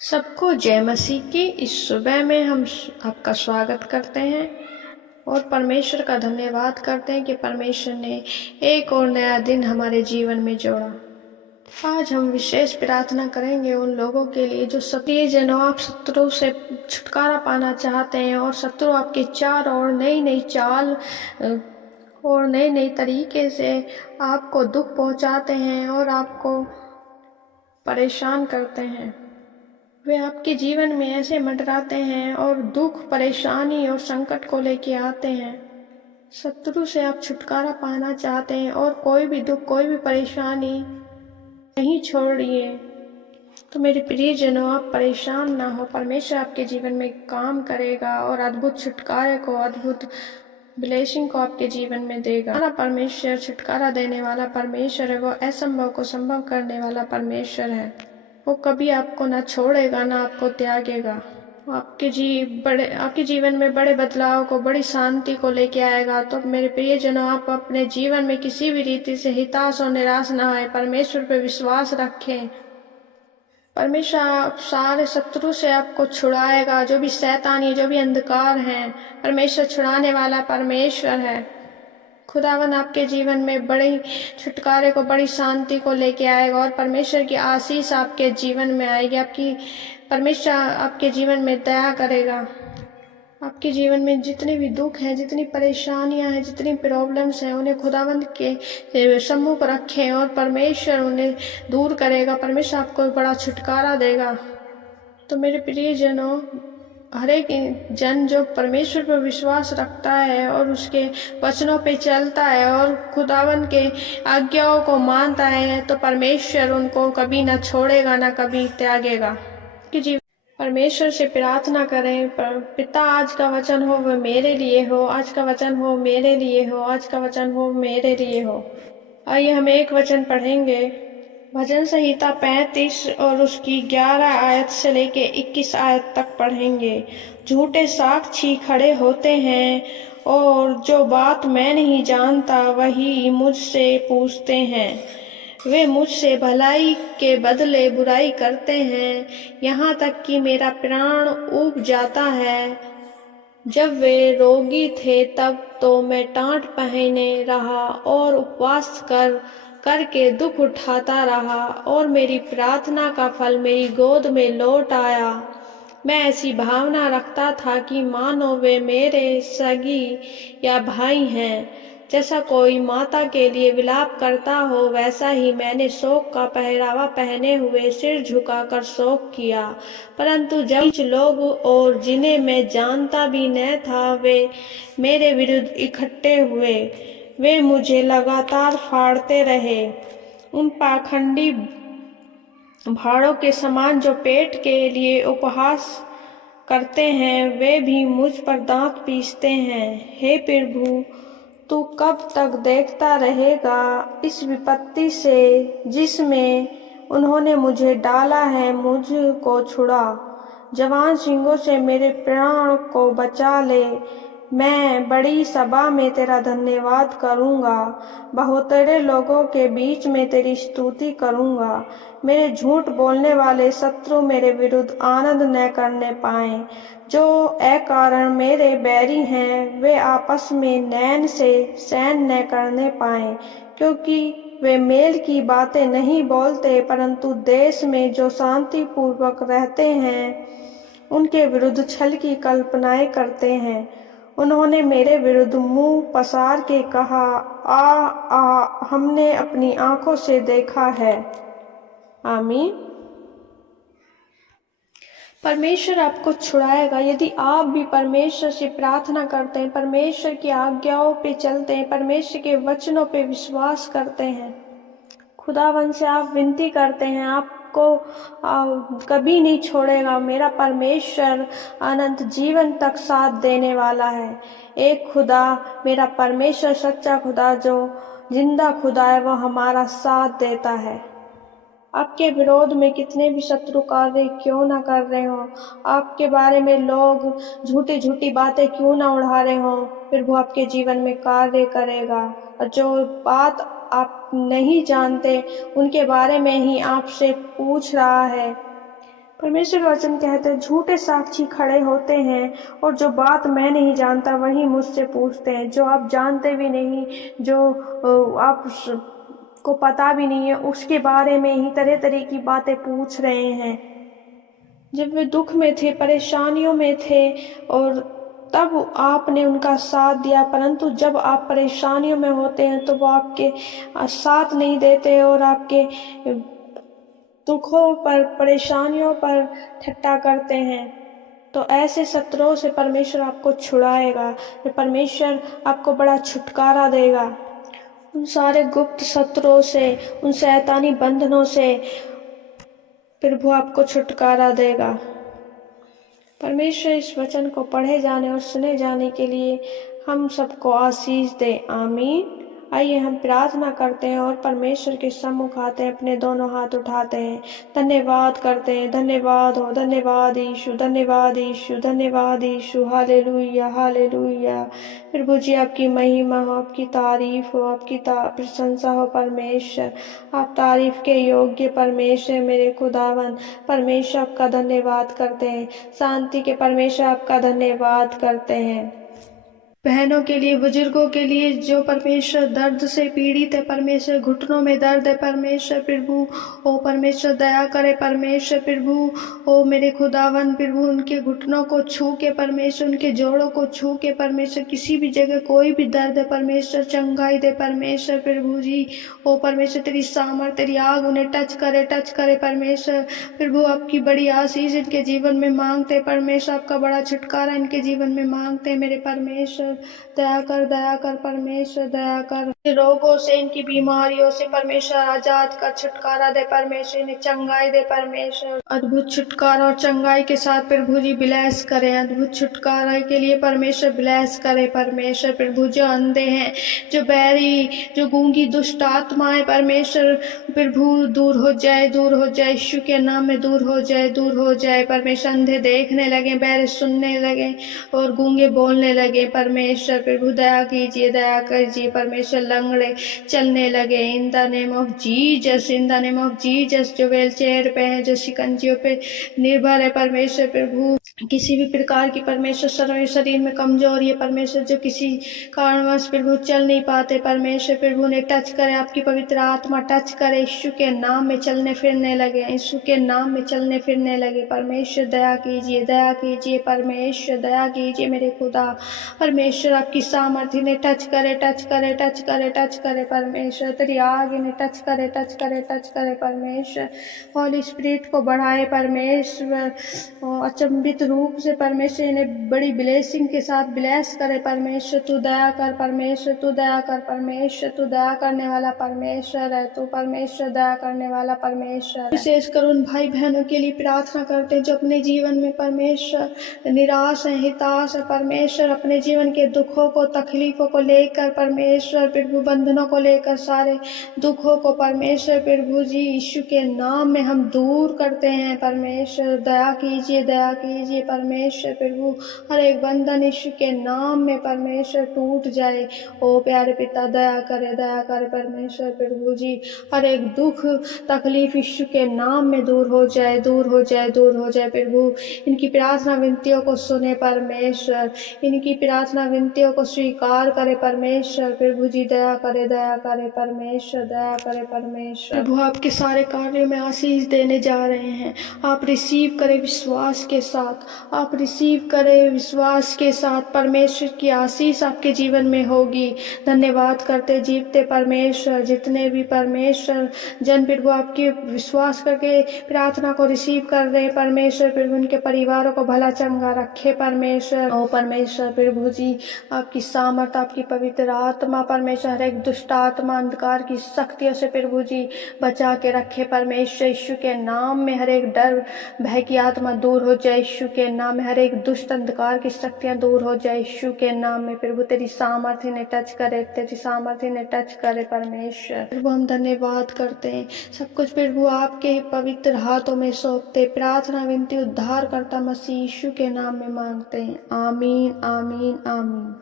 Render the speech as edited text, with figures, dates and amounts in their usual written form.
सबको जय मसीह की इस सुबह में हम आपका स्वागत करते हैं और परमेश्वर का धन्यवाद करते हैं कि परमेश्वर ने एक और नया दिन हमारे जीवन में जोड़ा। आज हम विशेष प्रार्थना करेंगे उन लोगों के लिए जो प्रियजनों, आप शत्रु से छुटकारा पाना चाहते हैं और शत्रु आपके चार और नई नई चाल और नए नए तरीके से आपको दुख पहुंचाते हैं और आपको परेशान करते हैं। वे आपके जीवन में ऐसे मंडराते हैं और दुख, परेशानी और संकट को लेके आते हैं। शत्रु से आप छुटकारा पाना चाहते हैं और कोई भी दुख, कोई भी परेशानी नहीं छोड़िए। तो मेरे प्रियजनों, आप परेशान ना हो, परमेश्वर आपके जीवन में काम करेगा और अद्भुत छुटकारे को, अद्भुत ब्लेसिंग को आपके जीवन में देगा। हमारा परमेश्वर छुटकारा देने वाला परमेश्वर है। वो असंभव को संभव करने वाला परमेश्वर है। वो कभी आपको ना छोड़ेगा, ना आपको त्यागेगा। आपके जीवन में बड़े बदलाव को, बड़ी शांति को लेके आएगा। तो मेरे प्रियजनों, आप अपने जीवन में किसी भी रीति से हताश और निराश ना होए, परमेश्वर पे विश्वास रखें। परमेश्वर आप सारे शत्रु से आपको छुड़ाएगा। जो भी शैतानी, जो भी अंधकार है, परमेश्वर छुड़ाने वाला परमेश्वर है। खुदावन आपके जीवन में बड़े छुटकारे को, बड़ी शांति को लेके आएगा और परमेश्वर की आशीष आपके जीवन में आएगी। परमेश्वर आपके जीवन में दया करेगा। आपके जीवन में जितने भी दुख हैं, जितनी परेशानियां हैं, जितनी प्रॉब्लम्स हैं, उन्हें खुदावंद के सम्मुख रखें और परमेश्वर उन्हें दूर करेगा। परमेश्वर आपको बड़ा छुटकारा देगा। तो मेरे प्रियजनों, हर एक जन जो परमेश्वर पर विश्वास रखता है और उसके वचनों पे चलता है और खुदावन के आज्ञाओं को मानता है, तो परमेश्वर उनको कभी ना छोड़ेगा, ना कभी त्यागेगा। कि परमेश्वर से प्रार्थना करें, पिता आज का वचन हो वह मेरे लिए हो, आज का वचन हो मेरे लिए हो, आज का वचन हो मेरे लिए हो। आइए हम एक वचन पढ़ेंगे, भजन संहिता 35 और उसकी 11 आयत से लेके 21 आयत तक पढ़ेंगे। झूठे साक्षी खड़े होते हैं और जो बात मैं नहीं जानता वही मुझसे पूछते हैं। वे मुझसे भलाई के बदले बुराई करते हैं, यहाँ तक कि मेरा प्राण ऊब जाता है। जब वे रोगी थे तब तो मैं टांट पहने रहा और उपवास करके दुख उठाता रहा और मेरी प्रार्थना का फल मेरी गोद में लौट आया। मैं ऐसी भावना रखता था कि मानो वे मेरे सगी या भाई हैं। जैसा कोई माता के लिए विलाप करता हो, वैसा ही मैंने शोक का पहरावा पहने हुए सिर झुकाकर शोक किया। परंतु जब कुछ लोग और जिन्हें मैं जानता भी न था, वे मेरे विरुद्ध इकट्ठे हुए। वे मुझे लगातार फाड़ते रहे। उन पाखंडी भाड़ों के समान जो पेट के लिए उपहास करते हैं, वे भी मुझ पर दांत पीसते हैं। हे प्रभु, तू कब तक देखता रहेगा इस विपत्ति से जिसमें उन्होंने मुझे डाला है। मुझको छुड़ा, जवान सिंगों से मेरे प्राण को बचा ले। मैं बड़ी सभा में तेरा धन्यवाद करूंगा, बहुतेरे लोगों के बीच में तेरी स्तुति करूंगा। मेरे झूठ बोलने वाले शत्रु मेरे विरुद्ध आनंद न करने पाए। जो अकारण मेरे बैरी हैं, वे आपस में नैन से सहन न करने पाए, क्योंकि वे मेल की बातें नहीं बोलते, परंतु देश में जो शांति पूर्वक रहते हैं उनके विरुद्ध छल की कल्पनाएं करते हैं। उन्होंने मेरे विरुद्ध मुंह पसार के कहा, आ हमने अपनी आंखों से देखा है। आमीन। परमेश्वर आपको छुड़ाएगा यदि आप भी परमेश्वर से प्रार्थना करते हैं, परमेश्वर की आज्ञाओं पे चलते हैं, परमेश्वर के वचनों पे विश्वास करते हैं। खुदावन से आप विनती करते हैं, आपको कभी नहीं छोड़ेगा। मेरा परमेश्वर अनंत जीवन तक साथ देने वाला है। एक खुदा, मेरा परमेश्वर सच्चा खुदा जो जिंदा खुदा है, वो हमारा साथ देता है। आपके विरोध में कितने भी शत्रु कार्य क्यों ना कर रहे हो, आपके बारे में लोग झूठी झूठी बातें क्यों ना उड़ा रहे हो, फिर वो आपके जीवन में कार्य करेगा। और जो बात आप नहीं जानते उनके बारे में ही आपसे पूछ रहा है, परमेश्वर वचन कहते हैं, झूठे साक्षी खड़े होते हैं और जो बात मैं नहीं जानता वही मुझसे पूछते हैं। जो आप जानते भी नहीं, जो आप को पता भी नहीं है, उसके बारे में ही तरह तरह की बातें पूछ रहे हैं। जब वे दुख में थे, परेशानियों में थे, और तब आपने उनका साथ दिया, परंतु जब आप परेशानियों में होते हैं तो वो आपके साथ नहीं देते और आपके दुखों पर, परेशानियों पर ठट्टा करते हैं। तो ऐसे शत्रुओं से परमेश्वर आपको छुड़ाएगा, परमेश्वर आपको बड़ा छुटकारा देगा। उन सारे गुप्त शत्रुओं से, उन शैतानी बंधनों से प्रभु आपको छुटकारा देगा। परमेश्वर इस वचन को पढ़े जाने और सुने जाने के लिए हम सबको आशीष दे। आमीन। आइए हम प्रार्थना करते हैं और परमेश्वर के सम्मुख आते हैं, अपने दोनों हाथ उठाते हैं, धन्यवाद करते हैं। धन्यवाद हो, धन्यवाद यीशु, धन्यवाद यीशु, धन्यवाद यीशु। Hallelujah, hallelujah. प्रभु जी आपकी महिमा हो, आपकी तारीफ हो, आपकी प्रशंसा हो परमेश्वर। आप तारीफ के योग्य परमेश्वर मेरे खुदावन। परमेश्वर आपका धन्यवाद करते हैं। शांति के परमेश्वर आपका धन्यवाद करते हैं। बहनों के लिए, बुजुर्गों के लिए जो परमेश्वर दर्द से पीड़ित है, परमेश्वर घुटनों में दर्द है, परमेश्वर प्रभु ओ परमेश्वर दया करे, परमेश्वर प्रभु ओ मेरे खुदावन प्रभु उनके घुटनों को छू के, परमेश्वर उनके जोड़ों को छू के, परमेश्वर किसी भी जगह कोई भी दर्द है परमेश्वर चंगाई दे, परमेश्वर प्रभु जी ओ परमेश्वर तेरी सामर्थ, तेरी आग उन्हें टच करे परमेश्वर प्रभु। आपकी बड़ी आशीष इनके जीवन में मांगते परमेश्वर, आपका बड़ा छुटकारा इनके जीवन में मांगते मेरे परमेश्वर। दया कर परमेश्वर, दया कर। रोगों से, इनकी बीमारियों से परमेश्वर आजाद कर, छुटकारा दे परमेश्वर, इन्हें चंगाई दे परमेश्वर। अद्भुत छुटकारा और चंगाई के साथ प्रभु जी ब्लेस करें। अद्भुत छुटकारा के लिए परमेश्वर ब्लेस करे परमेश्वर प्रभु। जो अंधे हैं, जो बैरी, जो गूंगी दुष्ट आत्माएं परमेश्वर प्रभु दूर हो जाए, दूर हो जाए, यीशु के नाम में दूर हो जाए, दूर हो जाए परमेश्वर। अंधे देखने लगे, बैरे सुनने लगे और गूंगे बोलने लगे परमेश्वर प्रभु। दया कीजिए, दया कीजिए परमेश्वर। लंगड़े चलने लगे in the name of Jesus, in the name of Jesus. जो व्हील चेयर पे हैं, जो शिकंजियों पे निर्भर है परमेश्वर प्रभु, किसी भी प्रकार की परमेश्वर शरीर में कमजोरी है परमेश्वर, जो किसी कारणवश प्रभु चल नहीं पाते परमेश्वर प्रभु ने टच करे, आपकी पवित्र आत्मा टच करे, यीशु के नाम में चलने फिरने लगे, यीशु के नाम में चलने फिरने लगे परमेश्वर। दया कीजिए, दया कीजिए परमेश्वर, दया कीजिए मेरे खुदा परमेश्वर। आपकी सामर्थ्य ने टच करे, टच करे, टच करे, टच करे परमेश्वर। तेरी आग इन्हें टच करे, टच करे, टच करे परमेश्वर। हॉली स्पिरिट को बढ़ाए परमेश्वर, अचंभित रूप से परमेश्वर इन्हें बड़ी ब्लेसिंग के साथ ब्लेस करे परमेश्वर। तू दया कर परमेश्वर, तू दया कर परमेश्वर, तू दया करने वाला परमेश्वर है, तू परमेश्वर दया करने वाला परमेश्वर। विशेष कर उन भाई बहनों के लिए प्रार्थना करते हैं जो अपने जीवन में परमेश्वर निराश है, हिताश है परमेश्वर, अपने जीवन के दुखों को, तकलीफों को लेकर परमेश्वर प्रभु, बंधनों को लेकर सारे दुखों को परमेश्वर प्रभु जी यीशु के नाम में हम दूर करते हैं परमेश्वर। दया कीजिए, दया कीजिए परमेश्वर प्रभु। हर एक बंधन यीशु के नाम में परमेश्वर टूट जाए। ओ प्यारे पिता दया करे परमेश्वर प्रभु जी। हर एक दुख तकलीफ यीशु के नाम में दूर हो जाए, दूर हो जाए, दूर हो जाए प्रभु। इनकी प्रार्थना विनतियों को सुने परमेश्वर, इनकी प्रार्थना विनतियों को स्वीकार करे परमेश्वर प्रभु जी। दया करे परमेश्वर, दया करे परमेश्वर प्रभु। आपके सारे कार्यों में आशीष देने जा रहे हैं, आप रिसीव करें विश्वास के साथ, आप रिसीव करें विश्वास के साथ। परमेश्वर की आशीष आपके जीवन में होगी। धन्यवाद करते जीवते परमेश्वर, जितने भी परमेश्वर जन प्रभु आपके विश्वास करके प्रार्थना को रिसीव कर रहे परमेश्वर प्रभु, उनके परिवारों को भला चंगा रखे परमेश्वर। ओ परमेश्वर प्रभु जी, आपकी सामर्थ, आपकी पवित्र आत्मा परमेश्वर हर एक दुष्ट आत्मा, अंधकार की शक्तियों से प्रभु जी बचा के रखे परमेश्वर। यीशु के नाम में हर एक डर भय की आत्मा दूर हो जाए, यीशु के नाम में हर एक दुष्ट अंधकार की शक्तियां दूर हो जाए, यीशु के नाम में प्रभु। तेरी सामर्थ्य ने टच करे, तेरी सामर्थ्य ने टच करे परमेश्वर प्रभु। हम धन्यवाद करते हैं, सब कुछ प्रभु आपके पवित्र हाथों में सौंपते, प्रार्थना विनती उद्धार करता मसीह यीशु के नाम में मांगते हैं। आमीन, आमीन, आमीन।